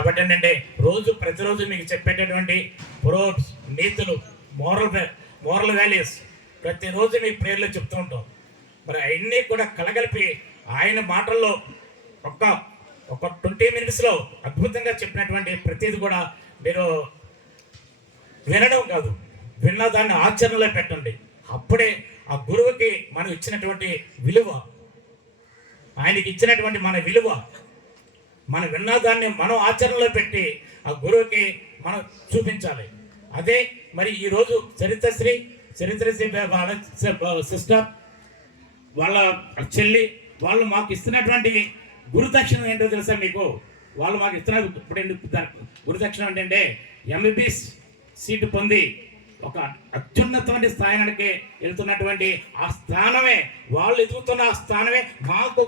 కాబట్టి ఏంటంటే ప్రతిరోజు మీకు చెప్పేటటువంటి నీతులు, మోరల్ వాల్యూస్ ప్రతిరోజు మీ ప్రేయర్లో చెప్తూ ఉంటాం. మరి అవన్నీ కూడా కలగలిపి ఆయన మాటల్లో ఒక 20 minutesలో అద్భుతంగా చెప్పినటువంటి ప్రతిది కూడా మీరు వినడం కాదు, విన్న దాన్ని ఆచరణలో పెట్టండి. అప్పుడే ఆ గురువుకి మనం ఇచ్చినటువంటి విలువ, ఆయనకి ఇచ్చినటువంటి మన విలువ, మనం విన్న దాన్ని మనం ఆచరణలో పెట్టి ఆ గురువుకి మనం చూపించాలి. అదే మరి ఈరోజు చరిత్రశ్రీ వాళ్ళ సిస్టర్, వాళ్ళ చెల్లి, వాళ్ళు మాకు ఇస్తున్నటువంటి గురుదక్షిణ ఏంటో తెలుసా మీకు? వాళ్ళు మాకు ఇస్తున్న గురుదక్షిణ ఏంటంటే ఎంబీబీఎస్ సీటు పొంది ఒక అత్యున్నతమైన స్థానానికి వెళ్తున్నటువంటి ఆ స్థానమే, వాళ్ళు ఎదుగుతున్న ఆ స్థానమే మాకు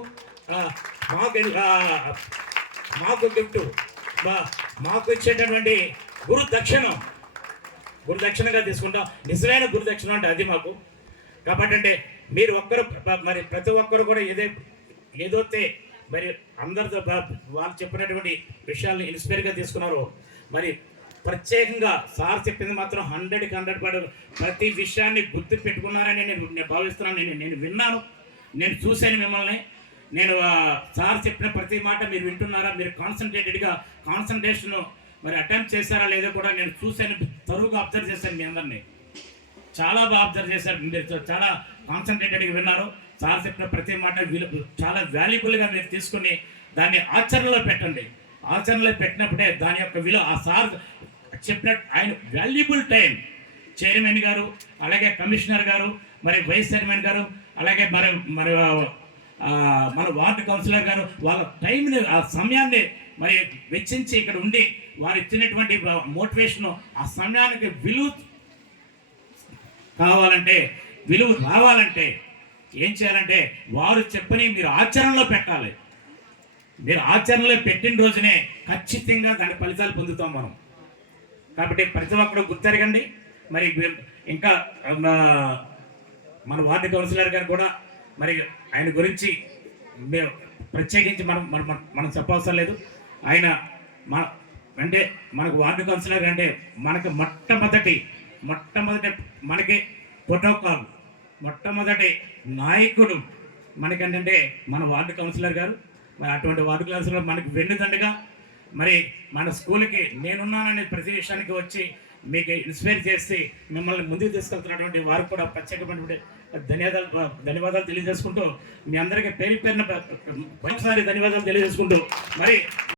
గిఫ్ట్, మాకు ఇచ్చేటటువంటి గురుదక్షిణగా తీసుకుంటాం. నిజమైన గురుదక్షిణ అంటే అది మాకు. కాబట్టి అంటే మీరు మరి ప్రతి ఒక్కరు కూడా ఏదైతే మరి అందరితో వాళ్ళు చెప్పినటువంటి విషయాలను ఇన్స్పైర్గా తీసుకున్నారో, మరి ప్రత్యేకంగా సార్ చెప్పింది మాత్రం 100కి 100 ప్రతి విషయాన్ని గుర్తు పెట్టుకున్నారని నేను భావిస్తున్నాను. నేను విన్నాను, నేను చూశాను మిమ్మల్ని. నేను సార్ చెప్పిన ప్రతి మాట మీరు వింటున్నారా, మీరు కాన్సన్ట్రేషన్ మరి అటెంప్ట్ చేశారా లేదో కూడా నేను చూశాను, తరువుగా అబ్జర్వ్ చేశాను. మీ అందరినీ చాలా బాగా అబ్జర్వ్ చేశారు, మీరు చాలా కాన్సన్ట్రేటెడ్గా విన్నారు. సార్ చెప్పిన ప్రతి మాట చాలా వాల్యుబుల్గా మీరు తీసుకుని దాన్ని ఆచరణలో పెట్టండి. ఆచరణలో పెట్టినప్పుడే దాని యొక్క విలువ, ఆ సార్ చెప్పినట్టు ఆయన వాల్యుబుల్ టైం, చైర్మన్ గారు, అలాగే కమిషనర్ గారు, మరి వైస్ చైర్మన్ గారు, అలాగే మన వార్డు కౌన్సిలర్ గారు వాళ్ళ టైంని, ఆ సమయాన్ని మరి వెచ్చించి ఇక్కడ ఉండి వారు ఇచ్చినటువంటి మోటివేషన్, ఆ సమయానికి విలువ కావాలంటే, విలువ రావాలంటే ఏం చేయాలంటే వారు చెప్పని మీరు ఆచరణలో పెట్టాలి. మీరు ఆచరణలో పెట్టిన రోజునే ఖచ్చితంగా దాని ఫలితాలు పొందుతాం మనం. కాబట్టి ప్రతి ఒక్కరు గుర్తెరగండి. మరి ఇంకా మన వార్డు కౌన్సిలర్ గారు కూడా మరి ఆయన గురించి మేము ప్రత్యేకించి మనం చెప్పవసరం లేదు. ఆయన అంటే మనకు వార్డు కౌన్సిలర్ అంటే మనకు మొట్టమొదటి మనకి ప్రోటోకాల్, మొట్టమొదటి నాయకుడు మనకేంటంటే మన వార్డు కౌన్సిలర్ గారు. మరి అటువంటి వార్డు కౌన్సిలర్ మనకు వెన్నుదండగా మరి మన స్కూల్కి నేనున్నానని ప్రతి విషయానికి వచ్చి మీకు ఇన్స్పైర్ చేసి మిమ్మల్ని ముందుకు తీసుకెళ్తున్నటువంటి వారికి కూడా ప్రత్యేకమైనటువంటి ధన్యవాదాలు తెలియజేసుకుంటూ, మీ అందరికీ పేరున ఒకసారి ధన్యవాదాలు తెలియజేసుకుంటూ మరి